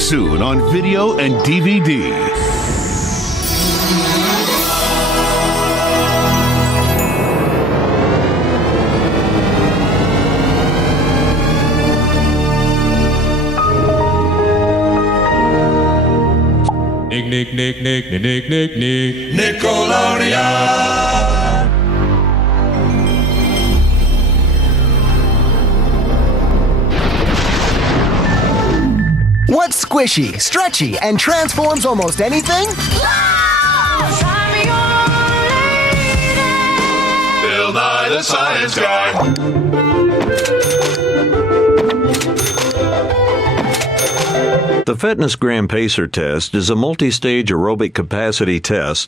soon on video and DVD. Nick. Nickelodeon. What's squishy, stretchy, and transforms almost anything? Bill Nye the Science Guy. The Fitness Gram Pacer test is a multi-stage aerobic capacity test